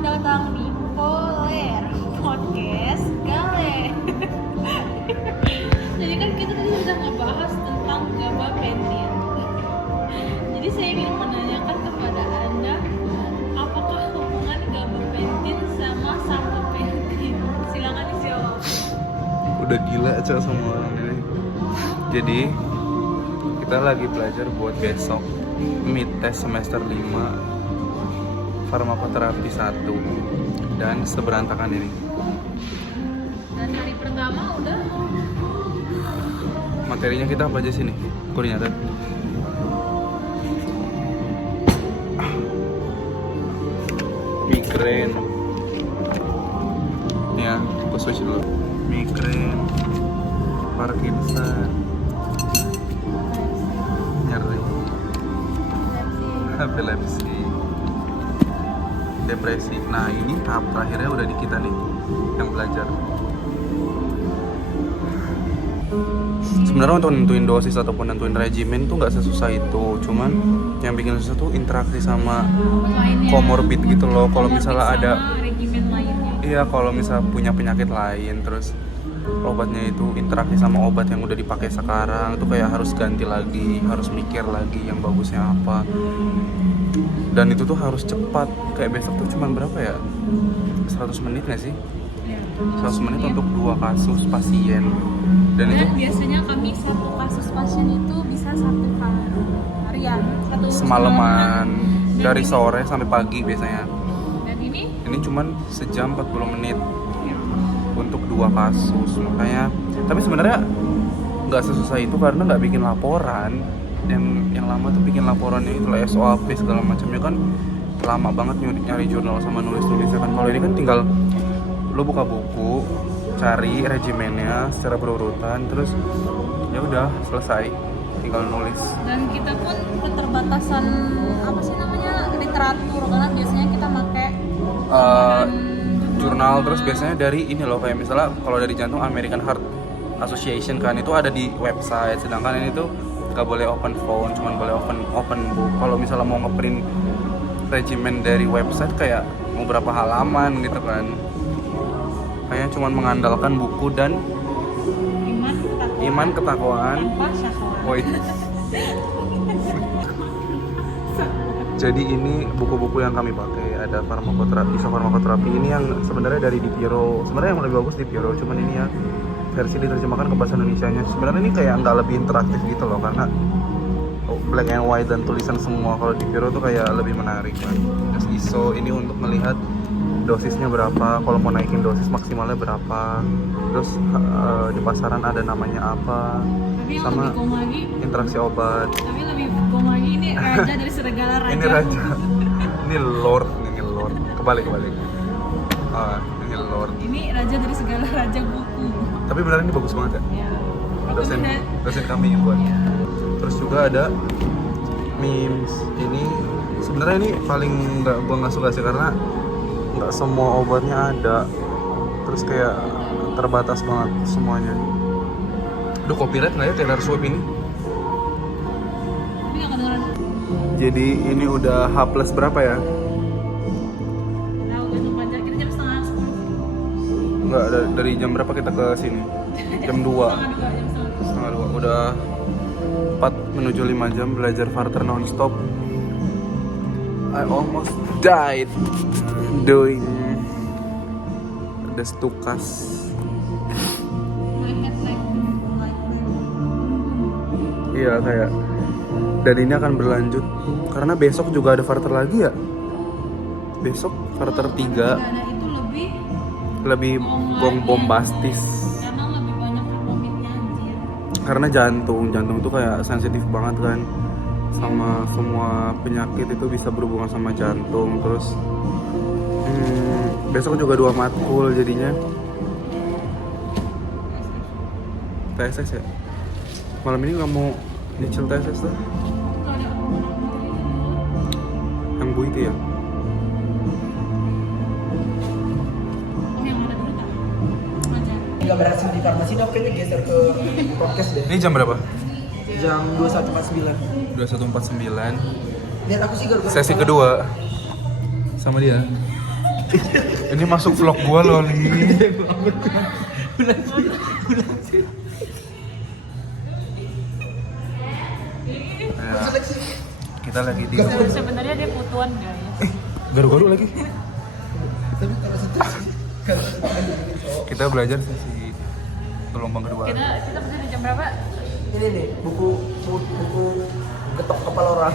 Selamat datang di Poler Podcast Gale. Jadi kan kita tadi sudah ngebahas tentang gabapentin. Jadi saya ingin menanyakan kepada Anda, apakah hubungan gabapentin sama sapopentin? Silakan dijawab. Udah gila aja sama orang ini. Jadi kita lagi belajar buat besok mid test semester 5 farmakoterapi 1 dan seberantakan ini. Dan hari pertama udah Materinya kita apa aja sini? Koordinator. Migrain. Ya, aku switch dulu. Migrain, Parkinson, nyeri, epilepsi, depresi. Nah ini tahap terakhirnya udah di kita nih yang belajar. Sebenarnya untuk nentuin dosis ataupun nentuin regimen tuh nggak sesusah itu. Cuman yang bikin susah tuh interaksi sama komorbid gitu loh. Kalau misalnya ada, regimen lainnya. iya kalau misalnya punya penyakit lain, terus obatnya itu interaksi sama obat yang udah dipakai sekarang, itu kayak harus ganti lagi, harus mikir lagi yang bagusnya apa. Dan itu tuh harus cepat. Kayak besok tuh cuman berapa ya? 100 menit nggak sih? 100 menit untuk 2 kasus pasien. Dan itu Biasanya kami satu kasus pasien itu bisa satu harian, satu semalaman, Dan dari ini- sore sampai pagi biasanya. Dan ini Cuman sejam 40 menit untuk 2 kasus. Makanya, tapi sebenarnya nggak sesusah itu karena nggak bikin laporan. Yang lama tuh bikin laporannya itu lah SOAP segala macamnya kan lama banget nyari jurnal sama nulis-nulisnya kan. Kalau ini kan tinggal lo buka buku, cari regimennya secara berurutan, terus ya udah selesai, tinggal nulis. dan kita pun keterbatasan apa sih namanya literatur karena biasanya kita pakai Jurnal terus biasanya dari ini loh, kayak misalnya kalau dari jantung American Heart Association kan itu ada di website, sedangkan ini tuh nggak boleh open phone, cuman boleh open book. Kalau misalnya mau ngeprint regimen dari website kayak mau berapa halaman gitu kan, kayaknya cuman mengandalkan buku dan iman ketakwaan. tanpa syahwat. Woi. Jadi ini buku-buku yang kami pakai, ada farmakoterapi, isofarmakoterapi ini yang sebenarnya dari Dipiro. Sebenarnya yang lebih bagus Dipiro, cuman ini ya versi diterjemahkan ke bahasa Indonesianya. Sebenarnya ini kayak nggak lebih interaktif gitu loh, karena black and white dan tulisan semua. Kalau Dipiro tuh kayak lebih menarik kan. Terus ISO ini untuk melihat dosisnya berapa, kalau mau naikin dosis maksimalnya berapa. Terus di pasaran ada namanya apa, Tapi yang sama lebih gong lagi, interaksi obat. tapi lebih gong lagi ini raja dari segala raja. Ini raja, ini lord, kebalik. Ini lord. Ini raja dari segala raja buku. Tapi beneran ini bagus banget ya. Ya. Dosen kami yang buat. Terus juga ada memes. Ini sebenarnya ini paling gua nggak suka sih karena nggak semua obatnya ada. Terus kayak terbatas banget semuanya. Aduh, copyright nggak ya Taylor Swift ini? Tapi nggak kedengeran. Jadi ini udah H plus berapa ya? Tahu gantung pajak kita jam setengah 10. Enggak, dari jam berapa kita ke sini? Jam 2. Setengah 2. Udah 4 menuju 5 jam belajar Varter non-stop. I almost died doing the stukas. My head like Iya kayak. Dan ini akan berlanjut karena besok juga ada Varter lagi ya. Besok Varter 3 ada itu lebih bombastis. karena lebih banyak komitnya anjir. Karena jantung tuh kayak sensitif banget kan sama semua penyakit, itu bisa berhubungan sama jantung. Terus besok juga 2 matkul jadinya. TSS ya, malam ini nggak mau nyicil TSS tuh Kalau ada yang Bu itu ya. yang mana dulu tak? Aja. Nggak berhasil di farmasi, ini kayaknya geser ke podcast deh. Ini jam berapa? Jam 21.49. 21.49. Lihat aku sih gara-gara Sesi kedua sama dia. Ini masuk vlog gua loh nih. Ya, kita lagi di Sebenarnya dia putuan guys. garu-garu lagi. Tapi kalau seleksi Kita belajar sesi gelombang kedua. Kita belajar jam berapa? ini nih buku ketok kepala orang.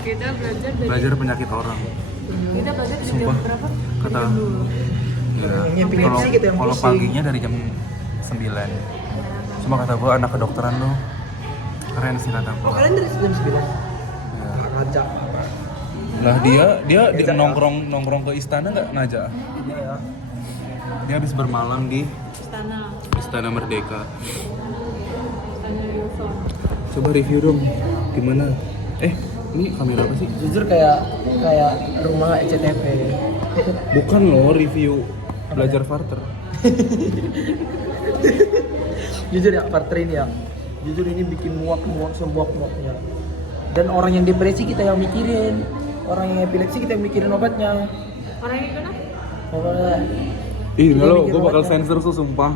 Kita belajar dari Belajar penyakit orang. kita belajar dari jam Sumpah. berapa? Kata ya, Nyiapin kalau MC gitu yang kalau pusing. paginya dari jam 9. Cuma kata gua anak kedokteran lo keren sih kata Oh gua. kalian dari jam 9? Ya. Raja. Lah dia Ngajak, nongkrong ke istana nggak ngajak? Iya ya. Dia habis bermalam di Istana Istana Merdeka. Wilson. Coba review dong, gimana? Ini kamera apa sih? Jujur kayak rumah ECTV. Bukan loh, review belajar farter. Jujur ya partner ini ya. Jujur ini bikin muak semuak-muaknya. Dan orang yang depresi kita yang mikirin. Orang yang epilepsi kita yang mikirin obatnya. Orang yang gimana? Pokoknya Ih, Kita lo, mikir gue bakal obatnya. sensor tuh sumpah.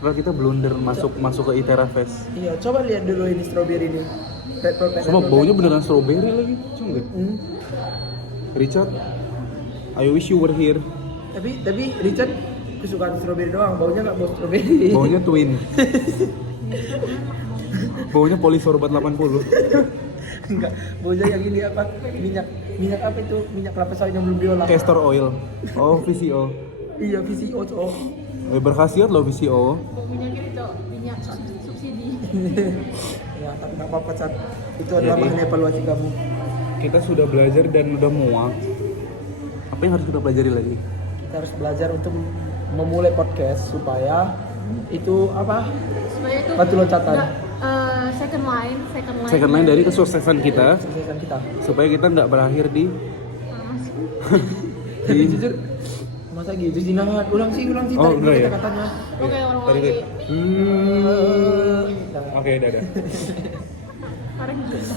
Kalau kita blunder masuk ke Itera Fest. iya, coba lihat dulu ini strawberry ini. Red velvet. Coba red baunya velvet. beneran strawberry lagi, cuma nggak? Richard, I wish you were here. Tapi Richard kesukaan strawberry doang, baunya nggak bau strawberry. Baunya twin. Baunya polisorbat 80. Enggak, baunya yang ini apa? Minyak apa itu? Minyak kelapa sawit yang belum diolah. Castor oil. Oh, VCO. Iya, VCO cowok. Berkhasiat loh VCO. Minyak ini cok, minyak subsidi. Ya, tapi nggak apa-apa, Chat. Itu adalah Jadi- bahan evaluasi kamu. Kita sudah belajar dan udah muak. Apa yang harus kita pelajari lagi? Kita harus belajar untuk memulai podcast supaya itu apa? Supaya itu Batu loncatan. nggak, second Second line dari kesuksesan kita Kesuksesan kita. supaya kita nggak berakhir di Tapi jujur, masa gitu sih nah, ulang sih Oh, tadi enggak ya? kata-katanya. Oke, orang tadi lagi. Oke, dadah. Orang gila.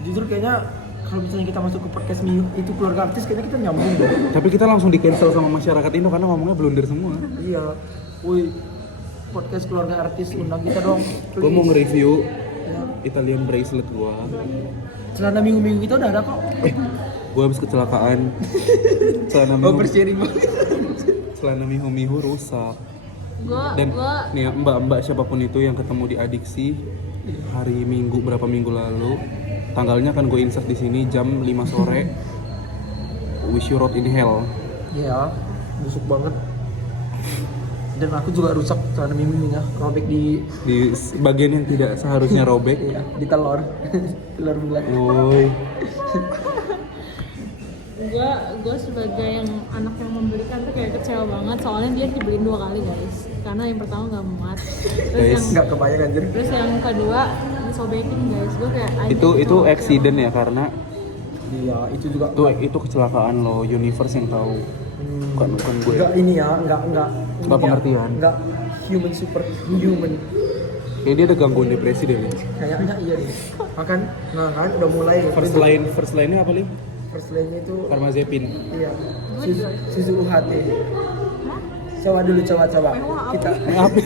Jujur kayaknya kalau misalnya kita masuk ke podcast itu keluarga artis kayaknya kita nyambung deh. Tapi kita langsung di cancel sama masyarakat Indo karena ngomongnya blunder semua. Iya. Woi, podcast keluarga artis undang kita dong. Gue mau nge-review Ya. Italian bracelet gue. Celana minggu-minggu kita udah ada kok. Gue habis kecelakaan. Celana Oh, mihu, bersharing banget. celana mihu rusak. Gua Dan nih ya, mbak-mbak siapapun itu yang ketemu di adiksi hari Minggu berapa minggu lalu, tanggalnya kan gue insert di sini jam 5 sore. Wish you rot in hell. Iya, busuk banget. Dan aku juga rusak celana minggu-minggunya, robek di Bagian yang tidak seharusnya robek. iya, di telur. Telur bulat. Woi. gue sebagai yang anak yang membelikan tuh kayak kecewa banget soalnya dia dibeliin 2 kali guys karena yang pertama nggak muat Guys. Nggak kebayang anjir. terus yang kedua disobekin guys gue kayak Itu accident ya karena Iya, itu juga itu kecelakaan lo, universe yang tahu. Bukan gue. Enggak ini ya, enggak Nggak pengertian. Enggak human super human. Kayak dia ada gangguan depresi deh. Li. Kayaknya iya nih. Makan, nah kan udah mulai. First line-nya apa, Li? First line-nya itu Parmazepin. iya. Susu UHT. Coba dulu coba. Kita Api.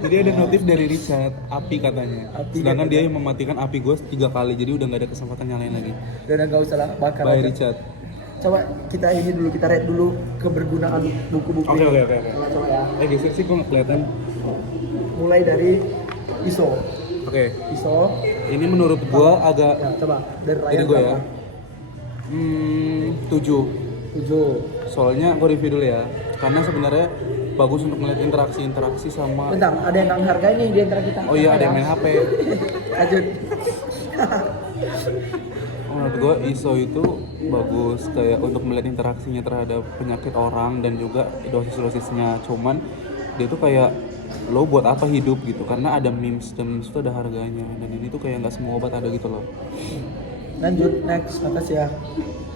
Jadi ada notif dari Richard, api katanya. Api Sedangkan katanya. dia yang mematikan api gue 3 kali, jadi udah nggak ada kesempatan nyalain lagi. udah enggak usah lah bakar. Bye aja. Richard. Coba kita ini dulu, kita read dulu kebergunaan buku-buku. Oke. Coba ya. Geser sih gue nggak kelihatan. Mulai dari ISO. Oke. ISO. Ini menurut gue agak Ya, coba dari ini Ryan gue ya. berapa? 7. 7. Soalnya gue review dulu ya. Karena sebenarnya bagus untuk melihat interaksi sama. Bentar, ada yang nggak menghargai nih di antara kita. Oh iya, ada yang main HP. Lanjut. Menurut gue ISO itu bagus kayak untuk melihat interaksinya terhadap penyakit orang dan juga dosis-dosisnya. Cuman dia tuh kayak lo buat apa hidup gitu karena ada memes dan memes itu ada harganya dan ini tuh kayak nggak semua obat ada gitu loh. Lanjut, next atas ya.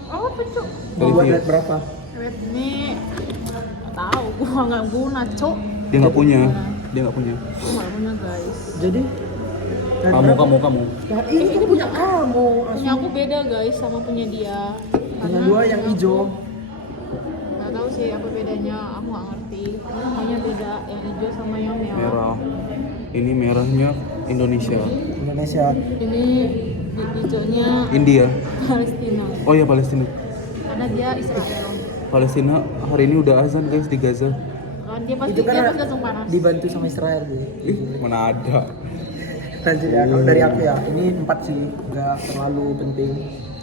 oh betul Mau buat Review. rate berapa? red ini nggak tahu gue nggak guna cok Dia nggak punya. gue nggak punya guys Jadi Kamu. Nah, ini kan punya kamu. Punya aku beda guys sama punya dia. Punya dua yang hijau. Gak tahu sih apa bedanya, aku gak ngerti. Namanya beda, yang hijau sama yang merah. Merah. Ini merahnya Indonesia. Indonesia. Ini hijaunya India. Palestina. Oh iya Palestina. Karena dia Israel. Palestina hari ini udah azan guys di Gaza. Kan dia pasti Itu dia kan pasti langsung panas. dibantu sama Israel gitu. Ih, mana ada. Lanjut ya, kalau dari aku ya, ini 4 sih, nggak terlalu penting.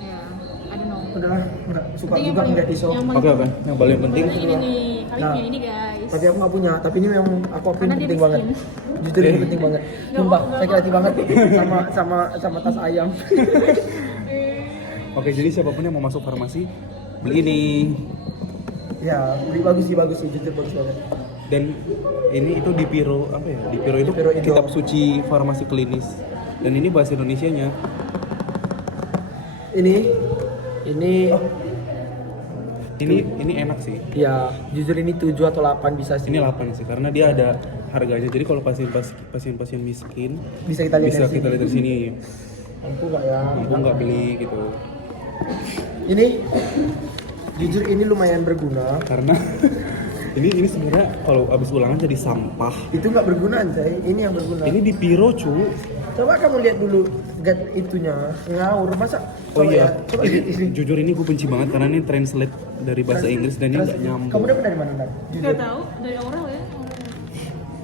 Ya, I don't know. Udahlah, nggak suka Penting yang juga paling- nggak iso. yang Oke. Yang paling penting Ini nih, kalian Nah. punya ini guys. Tapi aku nggak punya, tapi ini memang aku akuin Karena dia penting miskin. banget. Jujur ini penting banget. Sumpah, mau, saya hati banget sama tas ayam. Oke, jadi siapapun yang mau masuk farmasi beli ini. Ya, beli bagus sih, jujur bagus banget. Dan ini itu Dipiro apa ya? Dipiro itu Dipiro Indo. kitab suci farmasi klinis. Dan ini bahasa Indonesianya. Ini enak sih. Ya, jujur ini 7 atau 8 bisa sih. Ini 8 sih karena dia ada harganya. Jadi kalau pasien-pasien miskin Bisa kita lihat bisa dari kita sini. lihat dari sini. Mampu nggak ya? Aku nggak beli gitu. Ini jujur ini lumayan berguna. Karena ini sebenarnya kalau habis ulangan jadi sampah. Itu nggak berguna anjay, ini yang berguna. Ini Dipiro cu. Coba kamu lihat dulu itunya ngawur masa. Oh Coba iya, ya, coba ini jujur ini gue benci banget karena ini translate dari bahasa Inggris dan ini nggak nyambung. Kamu dapat dari mana, Nar? Jujur. Gak tahu dari Aurel ya.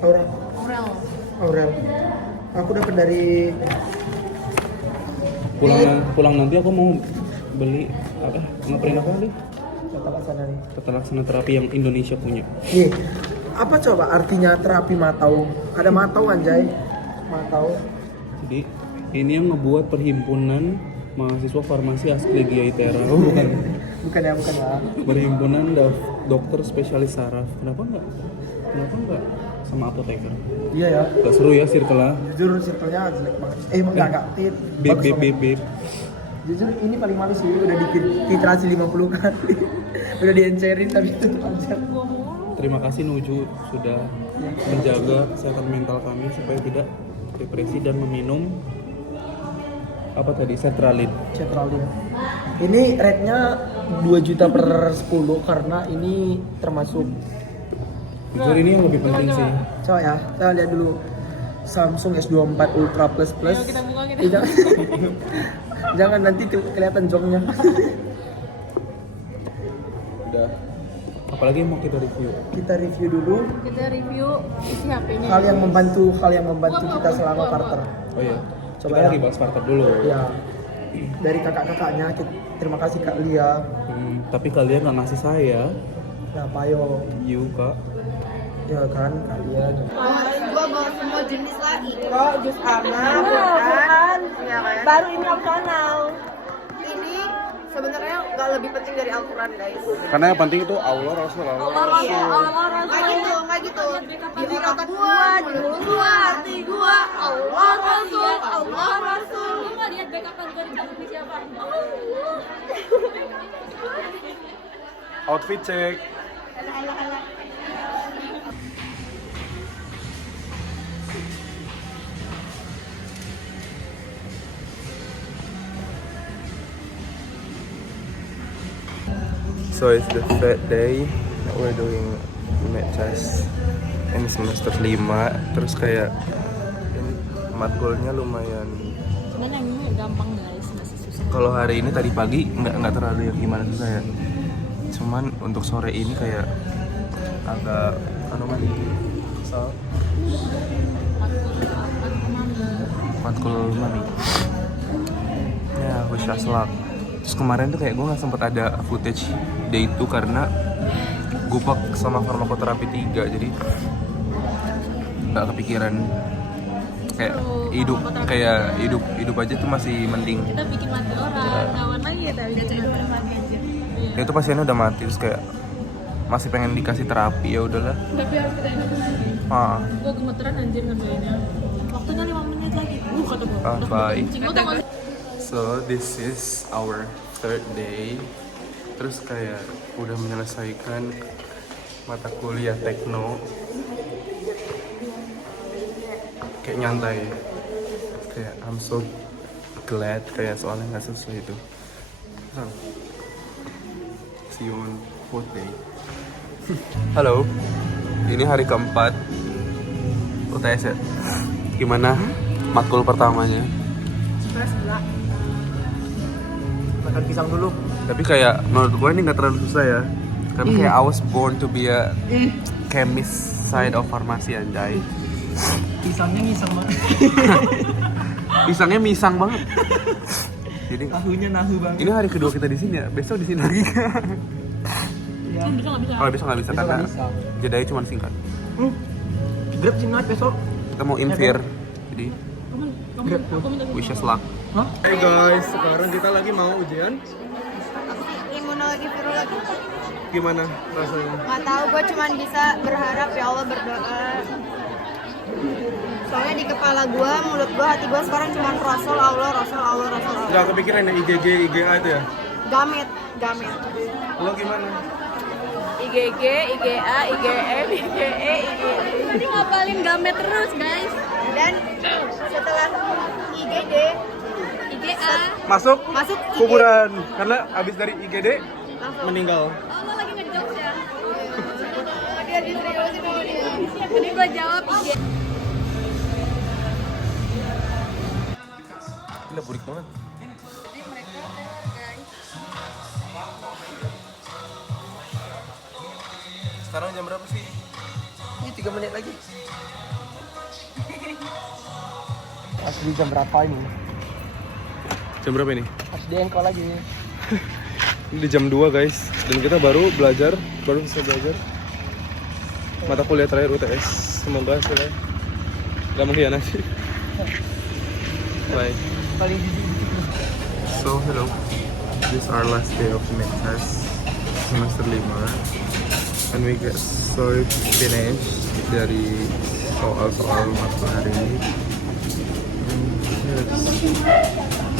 Aurel. Aurel. Aurel. Aku dapat dari Pulang nanti aku mau beli apa? Ngeprint apa nih? tata laksana nih. Tata laksana terapi yang Indonesia punya. Nih, apa coba artinya terapi matau? Ada matau anjay. Matau. Jadi ini yang ngebuat perhimpunan mahasiswa farmasi Asclegia Itera. Oh bukan. Bukan ya. Perhimpunan dokter spesialis saraf. Kenapa enggak sama apoteker? Iya ya. Gak seru ya circle-nya. Jujur circle-nya jelek banget. Enggak. Beb. Bagus banget. Jujur ini paling males sih, udah diterasi 50 kali. Udah diencerin tapi tetap aja. Terima kasih Nuju sudah menjaga kesehatan mental kami supaya tidak depresi dan meminum apa tadi sertralin. Cetralin. Ini rate-nya 2 juta per 10 karena ini termasuk. Jujur ini yang lebih penting sih. Coba ya, kita lihat dulu Samsung S24 Ultra Plus Plus. Ayo kita buka kita. Jangan, jangan nanti kelihatan jongnya. Udah. Apalagi yang mau kita review? Kita review dulu Kita review isi HP-nya. hal yang membantu kita selama Carter. Oh iya. Coba Kita ya. lagi bahas Carter dulu. Ya, dari kakak-kakaknya, terima kasih Kak Lia. Tapi kalian nggak ngasih saya. Kenapa yo? You kak. Ya kan, kalian. Gua bawa semua jenis lagi. Kok jus anak, bukan? Iya kan? Baru ini opsional. Ini sebenarnya nggak lebih penting dari Al-Quran guys. Karena yang penting itu Allah Rasul. Iya. Nggak gitu. Di otak gua, di mulut gua, hati gua. Allah Rasul, Allah Rasul. Lu nggak lihat backupan gue di siapa? Outfit check. So it's the third day that we're doing med test. Ini semester 5, terus kayak ini matkulnya lumayan. Sebenarnya yang ini gampang guys, masih susah. Kalau hari ini tadi pagi nggak terlalu yang gimana susah ya. Cuman untuk sore ini kayak agak anomali. So, matkul mami. Ya, wish us luck. Terus kemarin tuh kayak gue nggak sempet ada footage day itu karena gue pak sama farmakoterapi 3 jadi nggak kepikiran kayak hidup aja tuh masih mending. Kita bikin mati orang, kawan lagi ya tadi. Udah mati aja. Ya itu pasiennya udah mati terus kayak masih pengen dikasih terapi ya udahlah. Tapi harus kita hidup. Gue gemeteran anjir ngerjainnya. Waktunya 5 menit lagi. Kata gue. bye. Kencing lo tau gak sih? So this is our third day. Terus kayak udah menyelesaikan mata kuliah tekno. Kayak nyantai. Kayak I'm so glad kayak soalnya nggak susah itu. See you on fourth day. Halo, ini hari keempat UTS ya. Gimana matkul pertamanya? Stres gila. Makan pisang dulu. Tapi kayak menurut gue ini nggak terlalu susah ya. Karena kayak I was born to be a chemist side of pharmacy anjay. Pisangnya ngisang banget. Pisangnya misang banget. Jadi Tahunya nahu banget. ini hari kedua kita di sini ya. Besok di sini lagi. Iya. Bisa nggak bisa? Oh besok nggak bisa Besok karena nggak bisa. jedanya cuma singkat. Grab sih naik besok. Kita mau infir. Jadi Aku minta wish us luck. Hah? Hey guys, sekarang kita lagi mau ujian. Imunologi virologi. Gimana rasanya? Nggak tahu, gue cuman bisa berharap ya Allah, berdoa. Soalnya di kepala gue, mulut gue, hati gue sekarang cuman Rasul Allah, Rasul Allah, Rasul Allah. Nggak kepikiran ya IgG, IgA itu ya? Gamet. Lo gimana? IgG, IgA, IgM, IgE, IgD. Tadi ngapalin gamet terus guys. Dan setelah IgD, IGA. Masuk masuk IG. kuburan karena abis dari IgD Langsung. meninggal. Oh, lo lagi ngejokes ya? Dia diseriusin sama dia. Jadi gue jawab IG. Gila burik banget. Sekarang jam berapa sih? Ini 3 menit lagi. Asli jam berapa ini? Jam berapa ini? Asli engkau lagi. Ini di jam 2 guys. Dan kita baru selesai belajar mata kuliah terakhir UTS. Semoga hasilnya gak mengkhianati. Bye. Paling jijik. So hello, this is our last day of mid test semester 5 and we get sorry finish dari soal-soal mata hari ini. Yes,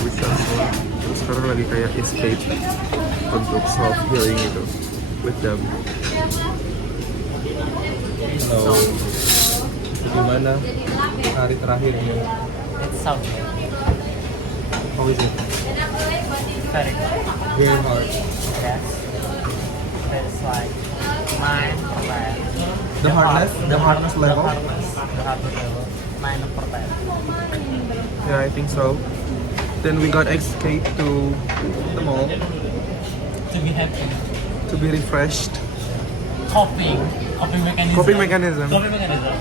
we shall see. Terus sekarang lagi kayak escape untuk self healing itu with them. So, gimana hari terakhirnya? It's something. How is it? Very good. Very hard. Yes. It's like 9%. The hardness level? The hardness level. 9%. Yeah, I think so. Then we got escape to the mall To be happy. to be refreshed. Coping mechanism. Coping mechanism. Coping mechanism.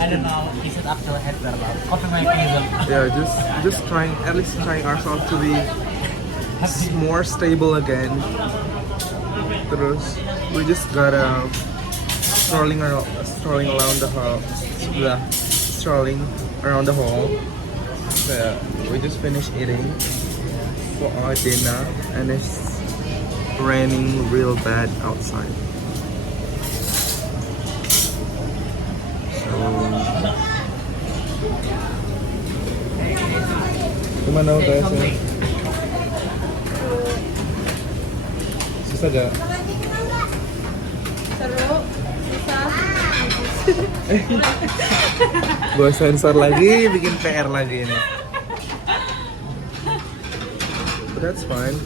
I don't know. Is it actually head or not? Coping mechanism. Yeah, just trying, at least trying ourselves to be more stable again. Terus we just gotta strolling around the hall. Strolling around the hall. So yeah, we just finished eating for our dinner and it's raining real bad outside. So gimana UTS-nya? Susah gak? Seru, susah. Gue sensor lagi, bikin PR lagi ini. But that's fine.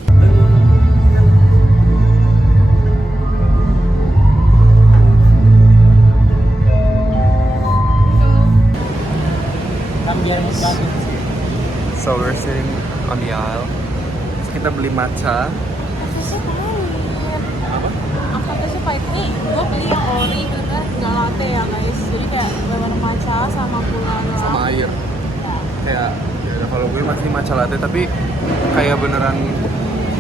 So we're sitting on the aisle. Terus kita beli matcha. Aftertaste pahit nih, gue beli yang ori karena nggak latte ya guys. Jadi kayak bener matcha sama gula doang. Sama air. Kayak ya, kalau gue masih matcha latte tapi kayak beneran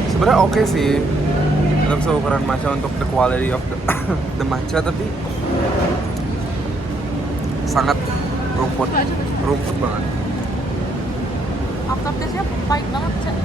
sebenarnya oke sih dalam seukuran matcha untuk the quality of the matcha, tapi sangat rumput banget. Aftertaste-nya pahit banget sih.